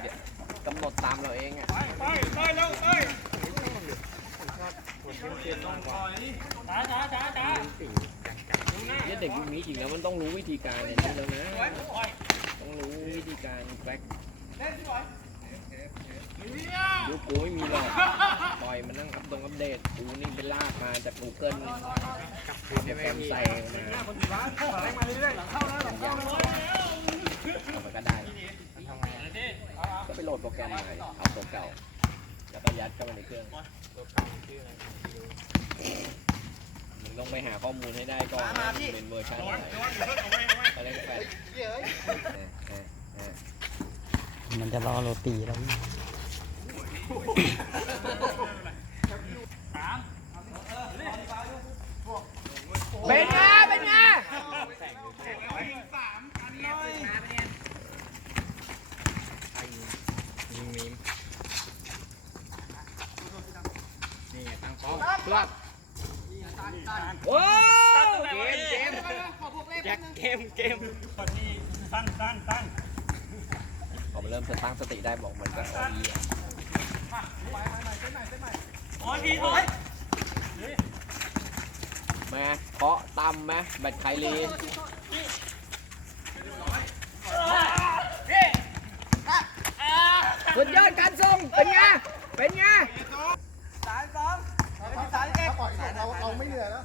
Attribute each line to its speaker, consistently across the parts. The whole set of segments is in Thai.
Speaker 1: กำหนดตามเราเองอ่ะ
Speaker 2: ไปแล้วไป
Speaker 1: เนี่ยเด็กยุคนี้จริงแล้วมันต้องรู้วิธีการเนี่ยแล้วนะต้องรู้วิธีการแบล็กยุคกูไม่มีหรอกปล่อยมันนั่งอัปเดตกูนี่ไปลากมาจาก Google โปรแกรมใส่มาเอาไปก็ได้ก็ไปโหลดโปรแกรมมาเอาตัวเก่าแล้วก็ยัดเข้ามาในเครื่องมึงต้องไปหาข้อมูลให้ได้ก่อนเป็นเวอร์ชันอะไรอะไรแฟน
Speaker 3: มันจะรอโรตีแล้ว
Speaker 1: เป็นไงเป็นไงเพื่อนโอ้เกม
Speaker 2: คนนี้สั้น
Speaker 1: ผมเริ่มจะตั้งสติได้บอกเหมือนกับออดีมาเคาะตำไหมแบตไคลีสุดยอดการส่งเป็นไงเป็นไง
Speaker 2: เราไม่เหนื่อยแล้ว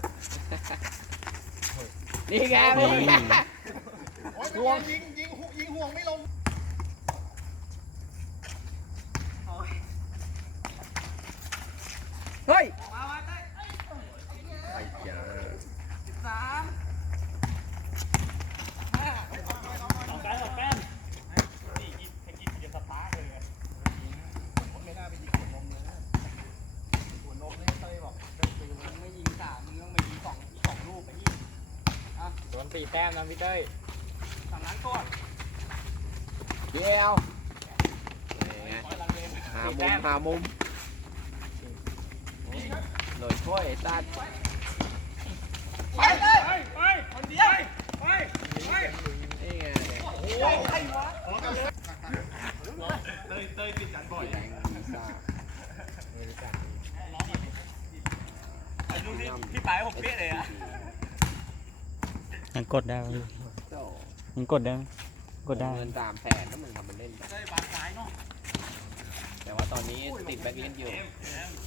Speaker 1: นี่ไงนี่ไง
Speaker 2: ห่วงยิงห่วงไม่ลง
Speaker 1: เฮ้ย
Speaker 2: 4 แต้มนะพี่เต้ยสั่งร้านก่อน
Speaker 1: เดียวหามุมหน่อยช่วยตัดไปคนเดียวไปนี่ไงเต้ยปิดจันบ่อยพี่ไปผมเปี้ยเลยอ่ะ
Speaker 3: ยังกดได้ยังกดได้กดได้
Speaker 1: เงิน3 แสนถ้ามึงทำมันเล่นแต่ว่าตอนนี้ติดแบ็คลิสต์อยู่